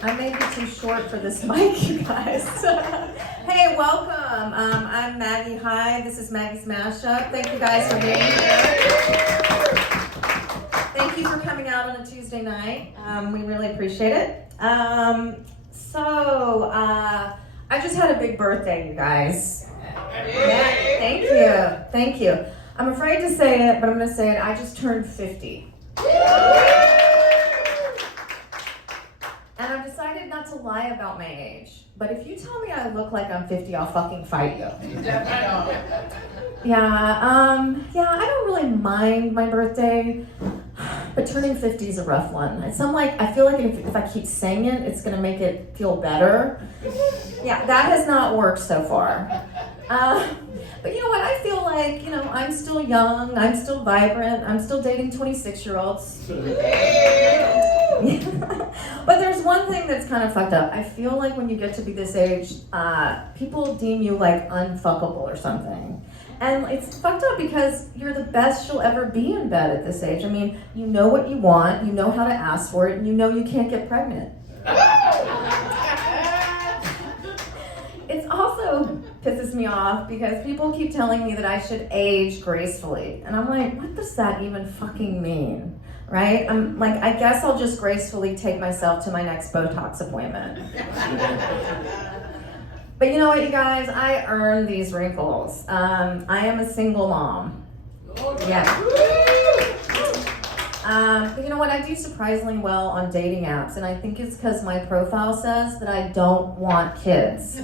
I may be too short for this mic, you guys. Hey, welcome. I'm Maggie Hyde. This is Maggies Mashup. Thank you guys for being here. Thank you for coming out on a Tuesday night. We really appreciate it. I just had a big birthday, you guys. Yeah, thank you. I'm afraid to say it, but I'm going to say it. I just turned 50. And I've decided not to lie about my age. But if you tell me I look like I'm 50, I'll fucking fight you. Yeah, I don't really mind my birthday, but turning 50 is a rough one. I feel like if I keep saying it, it's gonna make it feel better. Yeah, that has not worked so far. But you know what, I feel like, I'm still young, I'm still vibrant, I'm still dating 26-year-olds. But there's one thing that's kind of fucked up. I feel like when you get to be this age, people deem you like unfuckable or something. And it's fucked up because you're the best you'll ever be in bed at this age. I mean, you know what you want, you know how to ask for it, and you know you can't get pregnant. It also pisses me off because people keep telling me that I should age gracefully. And I'm like, what does that even fucking mean? Right? I'm like, I guess I'll just gracefully take myself to my next Botox appointment. But you know what, you guys? I earned these wrinkles. I am a single mom. Yeah. But you know what? I do surprisingly well on dating apps, and I think it's because my profile says that I don't want kids.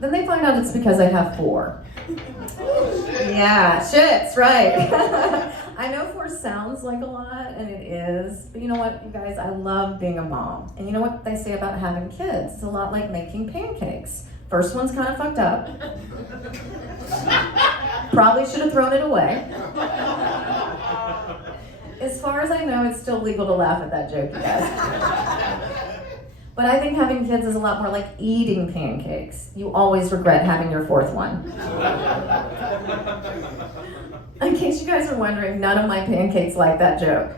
Then they find out it's because I have 4. Yeah, shit's right. I know 4 sounds like a lot, and it is, but you know what, you guys, I love being a mom. And you know what they say about having kids? It's a lot like making pancakes. First one's kind of fucked up. Probably should have thrown it away. As far as I know, it's still legal to laugh at that joke, you guys. But I think having kids is a lot more like eating pancakes. You always regret having your 4th one. In case you guys are wondering, none of my pancakes like that joke.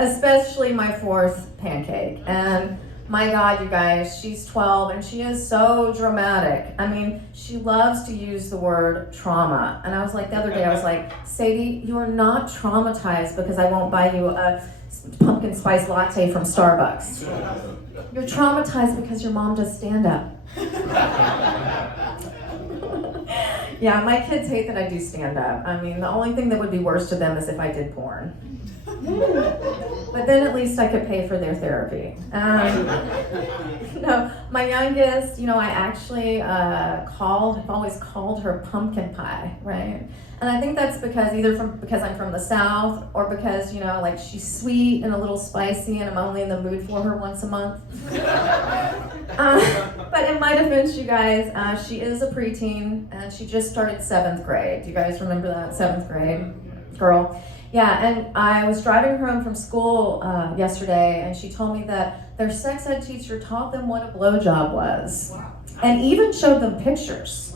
Especially my 4th pancake. And my God, you guys, she's 12 and she is so dramatic. I mean, she loves to use the word trauma. And I was like, the other day, I was like, Sadie, you are not traumatized because I won't buy you a pumpkin spice latte from Starbucks. You're traumatized because your mom does stand-up. Yeah, my kids hate that I do stand-up. I mean, the only thing that would be worse to them is if I did porn. But then at least I could pay for their therapy. No, my youngest, I actually I've always called her pumpkin pie, right? And I think that's because because I'm from the South, or because, she's sweet and a little spicy and I'm only in the mood for her once a month. But in my defense, you guys, she is a preteen and she just started 7th grade. Do you guys remember that? 7th grade girl. Yeah, and I was driving her home from school yesterday, and she told me that their sex ed teacher taught them what a blowjob was, and even showed them pictures.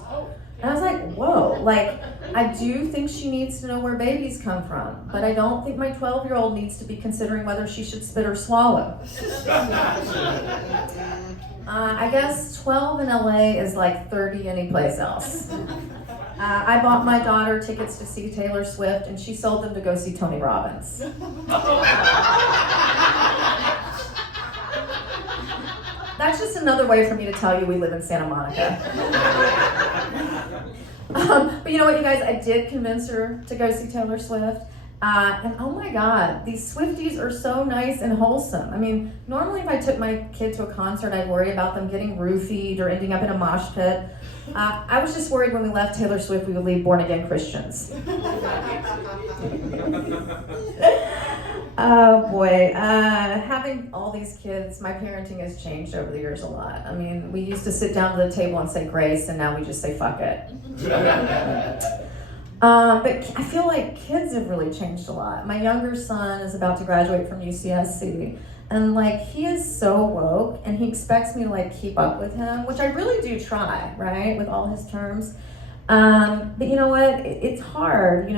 And I was like, whoa, I do think she needs to know where babies come from, but I don't think my 12-year-old needs to be considering whether she should spit or swallow. I guess 12 in LA is like 30 anyplace else. I bought my daughter tickets to see Taylor Swift, and she sold them to go see Tony Robbins. That's just another way for me to tell you we live in Santa Monica. But you know what, you guys? I did convince her to go see Taylor Swift. And oh my God, these Swifties are so nice and wholesome. I mean, normally if I took my kid to a concert, I'd worry about them getting roofied or ending up in a mosh pit. I was just worried when we left Taylor Swift, we would leave born-again Christians. Oh boy, having all these kids, my parenting has changed over the years a lot. I mean, we used to sit down to the table and say grace, and now we just say fuck it. But I feel like kids have really changed a lot. My younger son is about to graduate from UCSC, and he is so woke, and he expects me to keep up with him, which I really do try, right, with all his terms. But you know what? It's hard,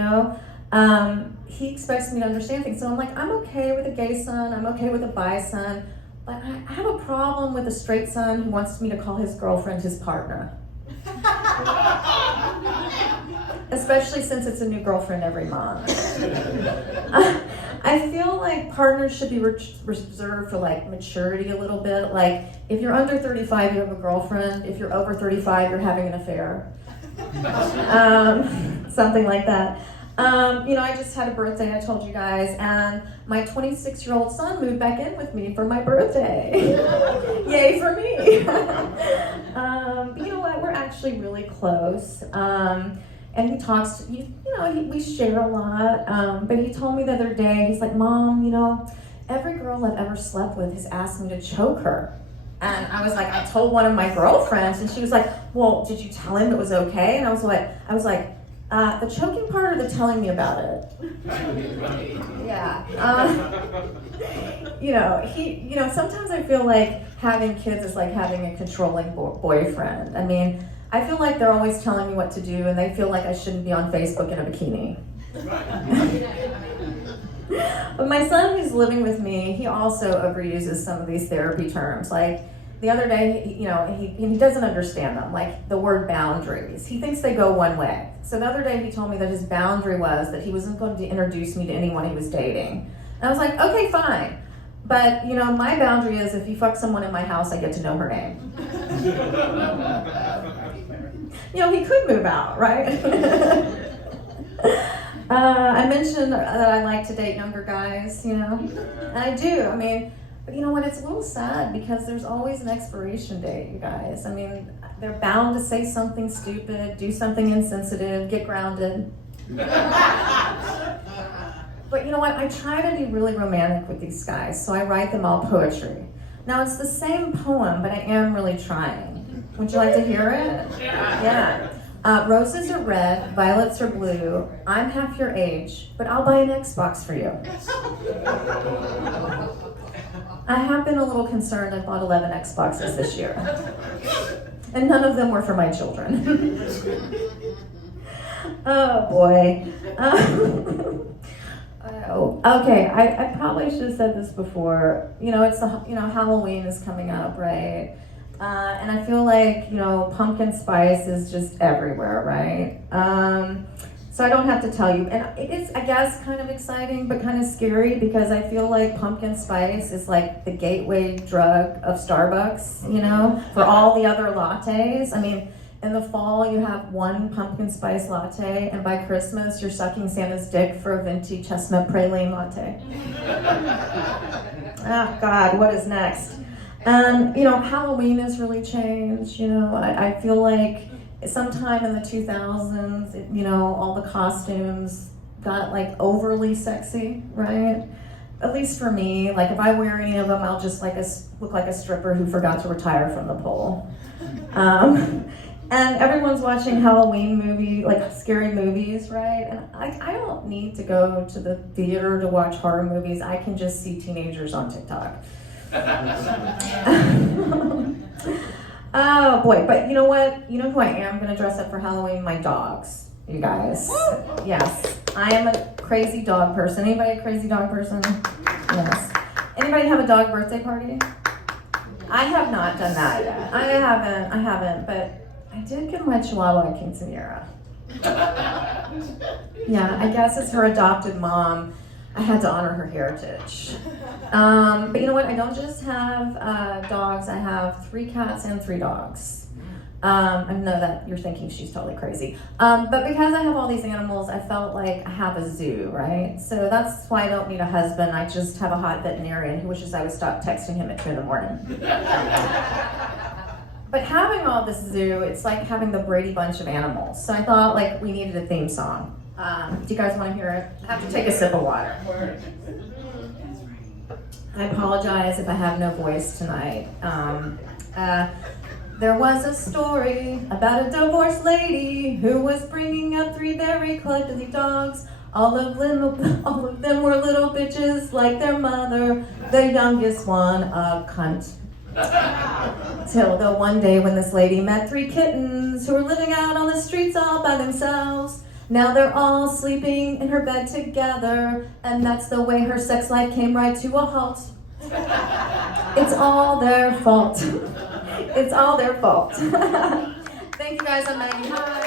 he expects me to understand things. So I'm like, I'm okay with a gay son, I'm okay with a bi son, but I have a problem with a straight son who wants me to call his girlfriend his partner. Especially since it's a new girlfriend every month. I feel like partners should be reserved for like maturity a little bit. Like if you're under 35, you have a girlfriend. If you're over 35, you're having an affair. Something like that. I just had a birthday, I told you guys, and my 26-year-old son moved back in with me for my birthday. Yay for me. But you know what, we're actually really close. And he talks, we share a lot, but he told me the other day, he's like, Mom, every girl I've ever slept with has asked me to choke her. And I was like, I told one of my girlfriends, and she was like, well, did you tell him it was okay? And I was like, the choking part or the telling me about it? Yeah. Sometimes I feel like having kids is like having a controlling boyfriend. I mean, I feel like they're always telling me what to do, and they feel like I shouldn't be on Facebook in a bikini. But my son who's living with me, he also overuses some of these therapy terms. Like the other day, he doesn't understand them, like the word boundaries. He thinks they go one way. So the other day he told me that his boundary was that he wasn't going to introduce me to anyone he was dating. And I was like, okay, fine. But, my boundary is if you fuck someone in my house, I get to know her name. He could move out, right? I mentioned that I like to date younger guys, and I do. I mean, but you know what? It's a little sad because there's always an expiration date, you guys. I mean, they're bound to say something stupid, do something insensitive, get grounded. But you know what? I try to be really romantic with these guys, so I write them all poetry. Now, it's the same poem, but I am really trying. Would you like to hear it? Yeah. Roses are red, violets are blue. I'm half your age, but I'll buy an Xbox for you. I have been a little concerned. I bought 11 Xboxes this year. And none of them were for my children. Oh, boy. Okay, I probably should have said this before. It's Halloween is coming up, right? And I feel like, pumpkin spice is just everywhere, right? So I don't have to tell you. And it is, I guess, kind of exciting, but kind of scary because I feel like pumpkin spice is like the gateway drug of Starbucks, for all the other lattes. I mean, in the fall, you have one pumpkin spice latte, and by Christmas, you're sucking Santa's dick for a venti chestnut praline latte. Oh, God, what is next? Halloween has really changed. I feel like sometime in the 2000s, all the costumes got like overly sexy, right? At least for me, like if I wear any of them, I'll just look like a stripper who forgot to retire from the pole. And everyone's watching Halloween scary movies, right? And I don't need to go to the theater to watch horror movies. I can just see teenagers on TikTok. Oh boy, but you know what? You know who I am gonna dress up for Halloween? My dogs, you guys. Yes, I am a crazy dog person. Anybody a crazy dog person? Yes. Anybody have a dog birthday party? I have not done that yet. I haven't, but I did give my Chihuahua a quinceañera. Yeah, I guess as her adopted mom, I had to honor her heritage. But you know what? I don't just have dogs. I have 3 cats and 3 dogs. I know that you're thinking she's totally crazy. But because I have all these animals, I felt like I have a zoo, right? So that's why I don't need a husband. I just have a hot veterinarian who wishes I would stop texting him at 2 in the morning. But having all this zoo, it's like having the Brady Bunch of animals. So I thought we needed a theme song. Do you guys want to hear it? I have to take a sip of water. I apologize if I have no voice tonight. There was a story about a divorced lady who was bringing up 3 very cuddly dogs. All of them were little bitches like their mother, the youngest one a cunt. Till the one day when this lady met 3 kittens who were living out on the streets all by themselves. Now they're all sleeping in her bed together, and that's the way her sex life came right to a halt. It's all their fault. It's all their fault. Thank you guys, I'm Maggie Hyde.